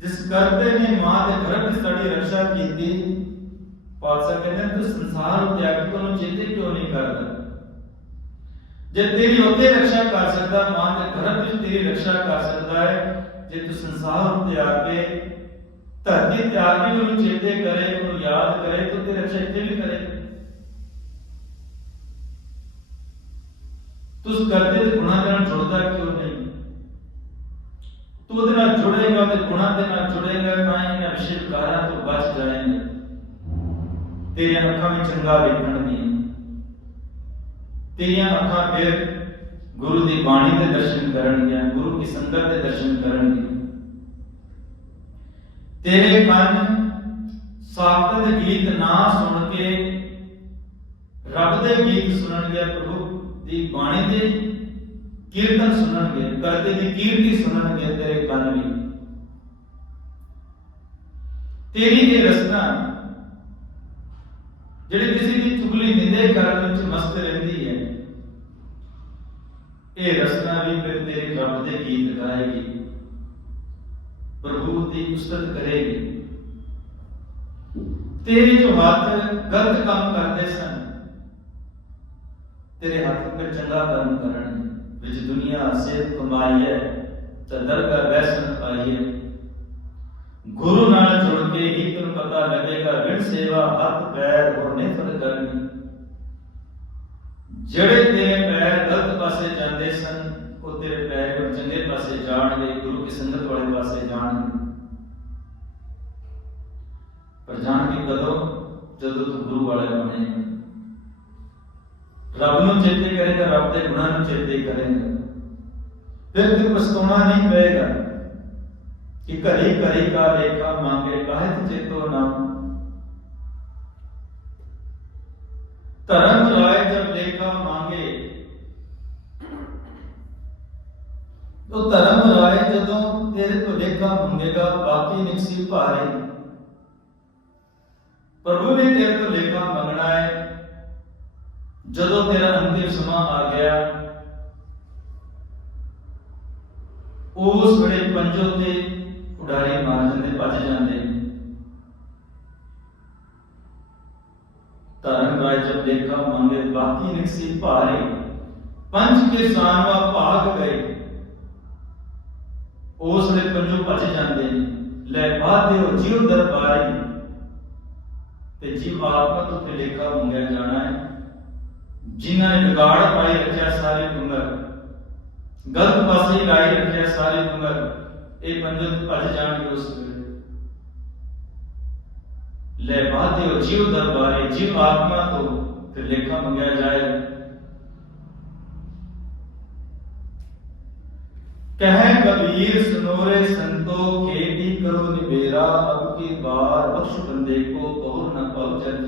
ਜਿਸ ਕਰਤੇ ਨੇ ਮਾਂ ਦੇ ਗਰਭ ਸੜੀ ਰੱਖਿਆ ਕੀਤੀ, ਪਾਤਸ਼ਾਹ ਕਹਿੰਦੇ, ਤੂੰ ਸੰਸਾਰ ਉੱਤੇ ਆ ਕੇ ਤੁਹਾਨੂੰ ਚੇਤੇ ਕਿਉਂ ਨਹੀਂ ਕਰਦਾ? ਜੇ ਤੇਰੀ ਉੱਤੇ ਰੱਖਿਆ ਕਰ ਸਕਦਾ, ਮਾਂ ਦੇ ਗਰਭ ਵਿੱਚ ਤੇਰੀ ਰੱਖਿਆ ਕਰ ਸਕਦਾ ਹੈ, ਜੇ ਤੂੰ ਸੰਸਾਰ ਉੱਤੇ ਆ ਕੇ, ਧਰਤੀ ਤੇ ਆ ਕੇ ਉਹਨੂੰ ਚੇਤੇ ਕਰੇ, ਉਹਨੂੰ ਯਾਦ ਕਰੇ, ਤਾਂ ਤੇਰੀ ਰੱਖਿਆ ਇੱਥੇ ਵੀ ਕਰੇ। ਤੂੰ ਉਸ ਕਰਤੇ ਗੁਨਾਹ ਦੇ ਨਾਲ ਜੁੜਦਾ ਕਿਉਂ ਨਹੀਂ ਤੂੰ ਉਹਦੇ ਨਾਲ ਜੁੜੇਗਾ ਤੇ ਗੁਨਾਹ ਦੇ ਨਾਲ ਜੁੜੇਗਾ ਤਾਂ ਇਹਨਾਂ ਵਿਸ਼ੇ ਤੋਂ ਬਚ ਜਾਏਂਗੇ ਤੇਰੀਆਂ ਅੱਖਾਂ ਵਿੱਚ ਚੰਗਾ ਵੇਖਣਗੀਆਂ ਤੇਰੀਆਂ ਅੱਖਾਂ ਫਿਰ ਗੁਰੂ ਦੀ ਬਾਣੀ ਦੇ ਦਰਸ਼ਨ ਕਰਨਗੀਆਂ ਗੁਰੂ ਦੀ ਸੰਗਤ ਦੇ ਦਰਸ਼ਨ ਕਰਨਗੀਆਂ ਤੇਰੇ ਕੰਨ ਸਾਖਤ ਦੇ ਗੀਤ ਨਾ ਸੁਣ ਕੇ ਰੱਬ ਦੇ ਗੀਤ ਸੁਣਨਗੇ ਪ੍ਰਭੂ ਦੀ ਬਾਣੀ ਦੇ ਕੀਰਤਨ ਸੁਣਨਗੇ ਕਰਤੇ ਦੀ ਕੀਰਤੀ ਸੁਣਨਗੇ ਤੇਰੇ ਕੰਨ ਵੀ। ਤੇਰੀ ਇਹ ਰਸਨਾ, ਜਿਹੜੀ ਕਿਸੇ ਦੀ ਚੁਗਲੀ ਨਿੰਦੇ ਕਰਨ ਵਿੱਚ ਮਸਤ ਰਹਿੰਦੀ ਹੈ, ਇਹ ਰਸਨਾ ਵੀ ਫਿਰ ਤੇਰੇ ਰੱਬ ਦੇ ਗੀਤ ਗਾਏਗੀ, ਪ੍ਰਭੂ ਦੀ ਉਸਤਤ ਕਰੇਗੀ। ਤੇਰੇ ਜੋ ਹੱਥ ਗਲਤ ਕੰਮ ਕਰਦੇ ਸਨ ਤੇਰੇ ਹੱਥ ਫਿਰ ਚੰਗਾ ਕੰਮ ਕਰਨ ਵਿੱਚ ਦੁਨੀਆ ਸਿਹਤ ਕਮਾਈ ਹੈ ਤਾਂ ਦਰਗਾਹ ਬੈਸਨ ਪਾਈ ਗੁਰੂ ਨਾਲ ਜੁੜ ਕੇ ਹੀ ਤੈਨੂੰ ਪਤਾ ਲੱਗੇਗਾ ਵਿਣ ਸੇਵਾ ਹੱਥ ਪੈਰ ਹੋਰ ਨਿਫਰ ਕਰਨੀ। ਜਿਹੜੇ ਤੇਰੇ ਪੈਰ ਗਲਤ ਪਾਸੇ ਜਾਂਦੇ ਸਨ, ਉਹ ਤੇਰੇ ਪੈਰ ਹੁਣ ਚੰਗੇ ਪਾਸੇ ਜਾਣਗੇ, ਗੁਰੂ ਕੀ ਸੰਗਤ ਵਾਲੇ ਪਾਸੇ ਜਾਣਗੇ। ਪਰ ਜਾਣਗੇ ਕਦੋਂ? ਜਦੋਂ ਤੂੰ ਗੁਰੂ ਵਾਲੇ ਬਣੇਗਾ ਰੱਬ ਨੂੰ ਚੇਤੇ ਕਰੇਗਾ ਰੱਬ ਦੇ ਗੁਣਾਂ ਨੂੰ ਚੇਤੇ ਕਰੇਗਾ ਫਿਰ ਤੇ ਪਛਤਾਉਣਾ ਨਹੀਂ ਪਏਗਾ ਕਿ ਘਰੇ ਘਰੇ ਕਾ ਲੇਖਾ ਮੰਗੇ ਕਾਹਤ ਚੇਤੋ ਨਾਮ ਧਰਮ ਰਾਏ ਜਬ ਲੇਖਾ ਮੰਗੇ ਉਹ ਧਰਮ ਰਾਏ ਜਦੋਂ ਤੇਰੇ ਤੋਂ ਲੇਖਾ ਮੰਗੇਗਾ ਬਾਕੀ ਨਿਕਸੀ ਭਾਰੇ ਪ੍ਰਭੂ ਨੇ ਤੇਰੇ ਤੋਂ ਲੇਖਾ ਮੰਗਣਾ ਹੈ ਜਦੋਂ ਤੇਰਾ ਅੰਤਿਮ ਸਮਾਂ ਆ ਗਿਆ, ਉਸ ਵੇਲੇ ਪੰਜੋ ਤੇ ਉਡਾਰੀ ਮਾਰ ਜਾਂਦੇ, ਭੱਜ ਜਾਂਦੇ। ਨੇ ਰਾਜ ਜਬ ਦੇਖਾ, ਮੰਗੇ ਬਾਕੀ ਨਿਕਸੀ ਭਾਰੇ, ਪੰਜ ਕੇ ਸਾਨਵਾ ਭਾਗ ਗਏ। ਉਸ ਵੇਲੇ ਪੰਜੋ ਭੱਜ ਜਾਂਦੇ, ਲੈ ਬਾਧਿਓ ਜੀਵ ਦਰਬਾਰੀ। ਤੇ ਜੀਵ ਆਤਮਾ ਤੋਂ ਤੇ ਲੇਖਾ ਮੰਗਿਆ ਜਾਣਾ ਹੈ ਜਿਨ੍ਹਾਂ ਨੇ ਵਿਗਾੜ ਪਾਈ ਰੱਖਿਆ ਸਾਰੇ ਉਮਰ ਗਲਤ ਪਾਸੇ ਲਾਈ ਰੱਖਿਆ ਸਾਰੇ ਉਮਰ ਇਹ ਪੰਜਤ ਭੱਜ ਜਾਣਗੇ ਉਸ ਵੇਲੇ ਲੈ ਬਾਧਿਓ ਜੀਵ ਦਰਬਾਰੇ ਜੀਵ ਆਤਮਾ ਤੋਂ ਤੇ ਲੇਖਾ ਮੰਗਿਆ ਜਾਏ ਕਹੈ ਕਬੀਰ ਸੁਨੋਰੇ ਸੰਤੋ ਖੇਤੀ ਕਰੋ ਨਿਬੇਰਾ ਅਬ ਕੀ ਬਾਰ ਬਖਸ਼ ਬੰਦੇ ਕੋ ਤੋਰ ਨ ਪਹੁੰਚਨ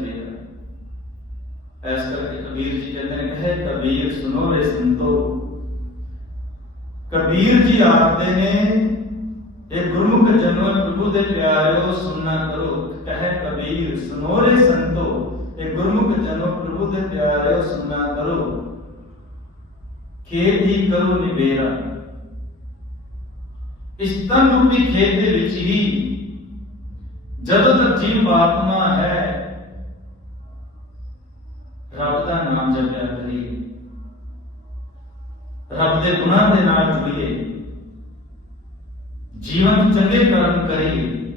ਫੇਰਾ ਐਸ ਕਰਕੇ ਕਬੀਰ ਜੀ ਕਹਿੰਦੇ ਨੇ ਕਹੇ ਕਬੀਰ ਸੁਨੋ ਰੇ ਸੰਤੋ ਕਬੀਰ ਜੀ ਆਖਦੇ ਨੇ ਇਹ ਗੁਰਮੁਖ ਜਨੋ ਪ੍ਰਭੂ ਦੇ ਪਿਆਰਿਓ ਸੁਨਣਾ ਕਰੋ ਕਹੇ ਕਬੀਰ ਸੁਨੋ ਰੇ ਸੰਤੋ ਇਹ ਗੁਰਮੁਖ ਜਨੋ ਪ੍ਰਭੂ ਦੇ ਪਿਆਰਿਓ ਸੁਨਣਾ ਕਰੋ ਖੇਤ ਹੀ ਕਰੋ ਨਿਬੇਰਾ ਇਸ ਤਨ ਰੂਪੀ ਖੇਤ ਦੇ ਵਿੱਚ ਹੀ ਜਦੋਂ ਤੱਕ ਜੀਵ ਆਤਮਾ ਹੈ ਰੱਬ ਦੇ ਗੁਨਾਹ ਦੇ ਨਾਲ ਜੁੜੀਏ ਜੀਵਨ ਚੰਗੇ ਕਰਮ ਕਰੀਏ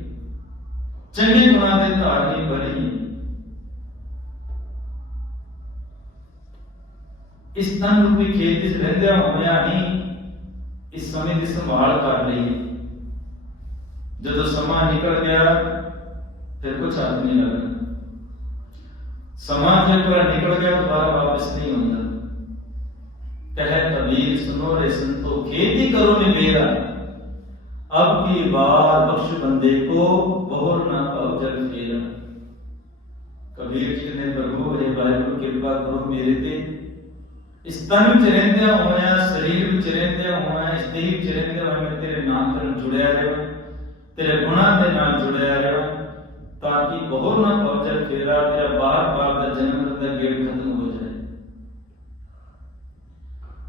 ਚੰਗੇ ਗੁਨਾਹ ਦੇ ਧਾਰਨੀ ਬਣੀਏ ਇਸ ਤਨ ਰੂਪੀ ਖੇਤ ਵਿੱਚ ਰਹਿੰਦਿਆਂ ਹੋਇਆਂ ਹੀ ਇਸ ਸਮੇਂ ਦੀ ਸੰਭਾਲ ਕਰ ਲਈਏ ਜਦੋਂ ਸਮਾਂ ਨਿਕਲ ਗਿਆ ਫਿਰ ਕੁਝ ਹੱਥ ਨਹੀਂ ਲੱਗਣਾ ਸਮਾਂ ਜੇ ਪੂਰਾ ਨਿਕਲ ਗਿਆ ਦੁਬਾਰਾ ਵਾਪਸ ਨਹੀਂ ਆਉਂਦਾ कह कबीर सुनो रे संतो खेती करो निबेरा अब की बार बख्श बंदे को बहुर न पाओ जल फेरा ਕਬੀਰ ਜੀ ਨੇ ਪ੍ਰਭੂ ਇਹ ਵਾਹਿਗੁਰੂ ਕਿਰਪਾ ਕਰੋ ਮੇਰੇ ਤੇ ਇਸ ਤਨ ਵਿੱਚ ਰਹਿੰਦਿਆਂ ਹੋਇਆਂ ਸਰੀਰ ਵਿੱਚ ਰਹਿੰਦਿਆਂ ਹੋਇਆਂ ਇਸ ਦੇਹ ਵਿੱਚ ਰਹਿੰਦਿਆਂ ਹੋਇਆਂ ਮੈਂ ਤੇਰੇ ਨਾਮ ਨਾਲ ਜੁੜਿਆ ਰਹਾਂ ਤੇਰੇ ਗੁਣਾਂ ਦੇ ਨਾਲ ਜੁੜਿਆ ਰਹਾਂ ਤਾਂ ਕਿ ਬਹੁਰ ਨਾ ਪਹੁੰਚੇ ਫੇਰਾ ਤੇਰਾ ਬਾਰ-ਬਾਰ ਦਾ ਜਨਮ ਦਾ ਗੇੜ ਖਤਮ ਹੋ ਜਾਏ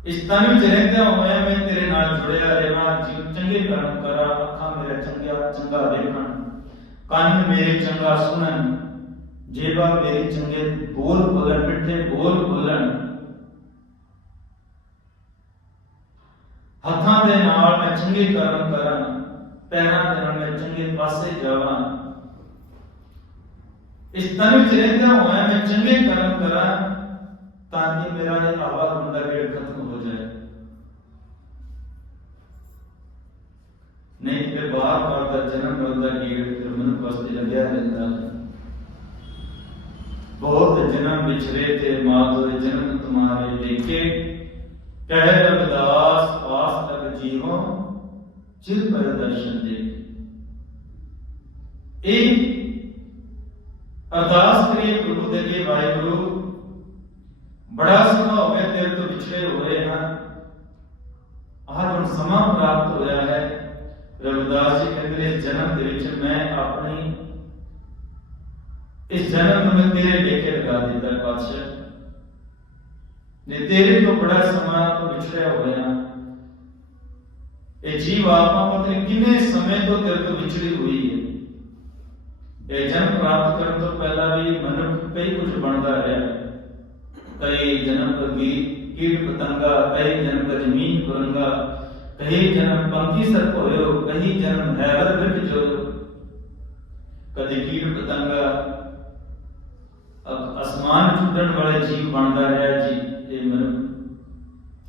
ਇਸ ਤਨ ਵਿੱਚ ਰਹਿੰਦਿਆਂ ਹੋਇਆਂ ਮੈਂ ਤੇਰੇ ਨਾਲ ਜੁੜਿਆ ਰਹਾਂ ਜੀ ਚੰਗੇ ਕਰਮ ਕਰਾਂ, ਅੱਖਾਂ ਮੇਰਾ ਚੰਗਾ ਚੰਗਾ ਦੇਖਣ ਕੰਨ ਮੇਰੇ ਚੰਗਾ ਸੁਣਨ, ਜੇਬਾ ਮੇਰੀ ਚੰਗੇ ਬੋਲ ਬੋਲਣ ਮਿੱਠੇ ਬੋਲ ਬੋਲਣ ਹੱਥਾਂ ਦੇ ਨਾਲ ਮੈਂ ਚੰਗੇ ਕਰਮ ਕਰਾਂ, ਪੈਰਾਂ ਦੇ ਨਾਲ ਮੈਂ ਚੰਗੇ ਪਾਸੇ ਜਾਵਾਂ। ਇਸ ਤਨ ਵਿੱਚ ਰਹਿੰਦਿਆਂ ਹੋਇਆ ਮੈਂ ਚੰਗੇ ਕਰਮ ਕਰਾਂ, ਤਾਂ ਕਿ ਮੇਰਾ ਇਹ ਆਵਾਗਮਨ ਦਾ ਗੇੜ ਖਤਮ ਨਹੀਂ ਤੇ ਬਾਰ ਬਾਰ ਦਾ ਜਨਮ ਮਰਨ ਦਾ ਗੇੜ ਫਿਰ ਮਨੁੱਖ ਵਾਸਤੇ ਲੱਗਿਆ ਰਹਿੰਦਾ ਹੈ ਬਹੁਤ ਜਨਮ ਵਿਛਰੇ ਤੇ ਮਾਤੋ ਜਨਮ ਤੁਮਾਰੇ ਦੇਖੇ ਕਹਿ ਰਵਿਦਾਸ ਆਸ ਤਕ ਜੀਵੋ ਚਿਰ ਪਰ ਦਰਸ਼ਨ ਦੇ ਇਹ ਅਰਦਾਸ ਕਰੀਏ ਗੁਰੂ ਦੇ ਅੱਗੇ ਵਾਹਿਗੁਰੂ ਬੜਾ ਸਮਾਂ ਹੋ ਗਿਆ ਤੇਰੇ ਤੋਂ ਵਿਛੜੇ ਹੋਏ ਹਾਂ ਆਹ ਹੁਣ ਸਮਾਂ ਪ੍ਰਾਪਤ ਹੋਇਆ ਹੈ ਰਵਿਦਾਸ ਜੀ ਕਹਿੰਦੇ ਨੇ ਜਨਮ ਦੇ ਵਿੱਚ ਮੈਂ ਆਪਣੀ, ਇਸ ਜਨਮ ਨੂੰ ਮੈਂ ਤੇਰੇ ਲੇਖੇ ਲਗਾ ਦਿੱਤਾ ਪਾਤਸ਼ਾਹ। ਨੇ ਤੇਰੇ ਤੋਂ ਬੜਾ ਸਮਾਂ ਤੋਂ ਵਿਛੜਿਆ ਹੋਇਆ। ਇਹ ਜੀਵ ਆਤਮਾ ਪਤਾ ਕਿੰਨੇ ਸਮੇਂ ਤੋਂ ਤੇਰੇ ਤੋਂ ਵਿਛੜੀ ਹੋਈ ਹੈ। ਇਹ ਜਨਮ ਪ੍ਰਾਪਤ ਕਰਨ ਤੋਂ ਪਹਿਲਾਂ ਵੀ ਮਨੁੱਖ ਕਈ ਕੁਝ ਬਣਦਾ ਰਿਹਾ। ਕਈ ਜਨਮ ਕਗੀ ਕੀਟ ਪਤੰਗਾ, ਕਈ ਜਨਮ ਕ ਜ਼ਮੀਨ ਕੁਰੰਗਾ ਕਈ ਜਨਮ ਪੰਖੀ ਸਰਪ ਹੋਇਓ ਕਈ ਜਨਮ ਹੈਵਰ ਬਿਟ ਜੋ ਕਦੇ ਕੀਟ ਪਤੰਗਾ ਅ- ਅਸਮਾਨ ਛੁੱਟਣ ਵਾਲੇ ਜੀਵ ਬਣਦਾ ਰਿਹਾ ਜੀ ਇਹ ਮਨੁੱਖ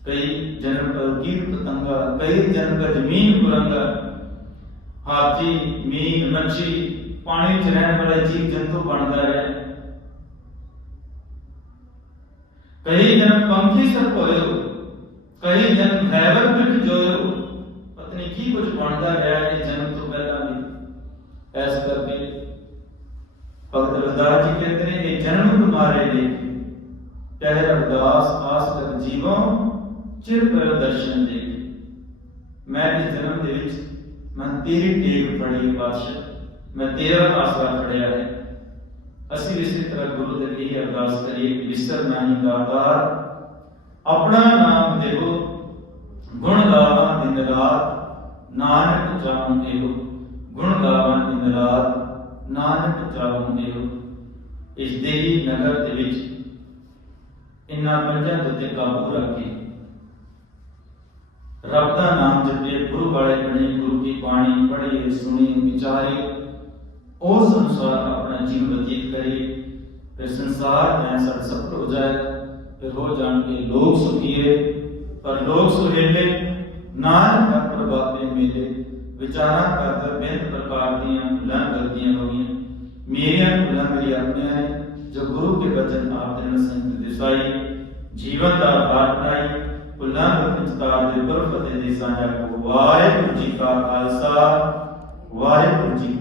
ਕਈ ਜਨਮ ਕ ਕੀਟ ਪਤੰਗਾ ਕਈ ਜਨਮ ਕ ਜ਼ਮੀਨ ਕੁਰੰਗਾ ਹਾਥੀ ਮੀਨ ਮੱਛੀ ਪਾਣੀ ਵਿੱਚ ਰਹਿਣ ਵਾਲੇ ਜੀਵ ਜੰਤੂ ਬਣਦਾ ਰਿਹਾ ਕਈ ਜਨਮ ਪੰਖੀ ਸਰਪ ਹੋਇਓ ਕਈ ਜਨਮ ਹੈਵਰ ਬਿਟ ਜੋਇਓ, ਪਤਨੀ ਕੀ ਕੁਝ ਬਣਦਾ ਰਿਹਾ ਇਹ ਜਨਮ ਤੋਂ ਪਹਿਲਾਂ ਵੀ ਐਸ ਕਰਕੇ ਭਗਤ ਰਵਿਦਾਸ ਜੀ ਕਹਿੰਦੇ ਨੇ, ਇਹ ਜਨਮ ਤੁਮਾਰੇ ਲਈ ਕਹਿ ਰਵਿਦਾਸ ਆਸ ਕਰ ਜੀਵੋ, ਚਿਰ ਪਰ ਦਰਸ਼ਨ ਦੇ ਮੈਂ ਇਸ ਜਨਮ ਦੇ ਵਿੱਚ, ਮੈਂ ਤੇਰੀ ਟੇਕ ਫੜੀ ਪਾਤਸ਼ਾਹ ਮੈਂ ਤੇਰਾ ਆਸਰਾ ਫੜਿਆ ਹੈ। ਅਸੀਂ ਇਸੇ ਤਰ੍ਹਾਂ ਗੁਰੂ ਦੇ ਲਈ ਅਰਦਾਸ ਕਰੀਏ ਕਿ ਵਿਸਰ ਨਹੀਂ ਦਾਤਾਰ ਆਪਣਾ ਨਾਮ ਦੇਵੋ। ਗੁਣ ਗਾਵਾਂ ਦਿਨ ਰਾਤ, ਨਾਨਕ ਜਾਉਂ ਇਹੋ ਗੁਣ ਗਾਵਾਂ ਦਿਨ ਰਾਤ, ਨਾਨਕ ਜਾਉਂ ਇਹੋ ਇਸ ਦੇਹੀ ਨਗਰ ਦੇ ਵਿੱਚ ਇਨ੍ਹਾਂ ਪੰਜਾਂ ਉੱਤੇ ਕਾਬੂ ਰੱਖ ਕੇ ਰੱਬ ਦਾ ਨਾਮ ਜਪੇ, ਗੁਰੂ ਵਾਲੇ ਬਣੇ, ਗੁਰੂ ਕੀ ਬਾਣੀ ਪੜ੍ਹੀਏ ਸੁਣੀ, ਵਿਚਾਰੀ, ਉਸ ਅਨੁਸਾਰ ਆਪਣਾ ਜੀਵਨ ਬਤੀਤ ਕਰੀਏ। ਫਿਰ ਸੰਸਾਰ, ਮੈਂ ਸਾਡਾ ਸਫਲ ਹੋ ਜਾਏਗਾ। ਫਿਰ ਹੋ ਜਾਣਗੇ ਲੋਕ ਸੁਖੀਏ। ਪਰ ਲੋਕ ਸੁਹੇਲੇ ਨਾਨਕ ਪ੍ਰਭਾਤੇ ਮੇਲੇ, ਵਿਚਾਰਾਂ ਕਰਦਾ ਬੇਅੰਤ ਪ੍ਰਕਾਰ ਦੀਆਂ ਭੁੱਲਾਂ ਗਲਤੀਆਂ ਹੋ ਮੇਰੀਆਂ ਭੁੱਲਾਂ ਮੇਰੀ ਆਪਣੀਆਂ ਨੇ, ਜੋ ਗੁਰੂ ਕੇ ਬਚਨ ਆਪ ਦੇ ਨਾਲ ਦਿਸਾਈ। ਜੀਵਨ ਦਾ ਆਧਾਰ ਭੁੱਲਾਂ ਨੂੰ ਵਿਚਕਾਰ ਦੇ ਗੁਰਫਤੇ ਦੇ ਸਾਂਝਾ ਕੋ ਵਾਹਿਗੁਰੂ ਜੀ ਕਾ ਖਾਲਸਾ, ਵਾਹਿਗੁਰੂ ਜੀ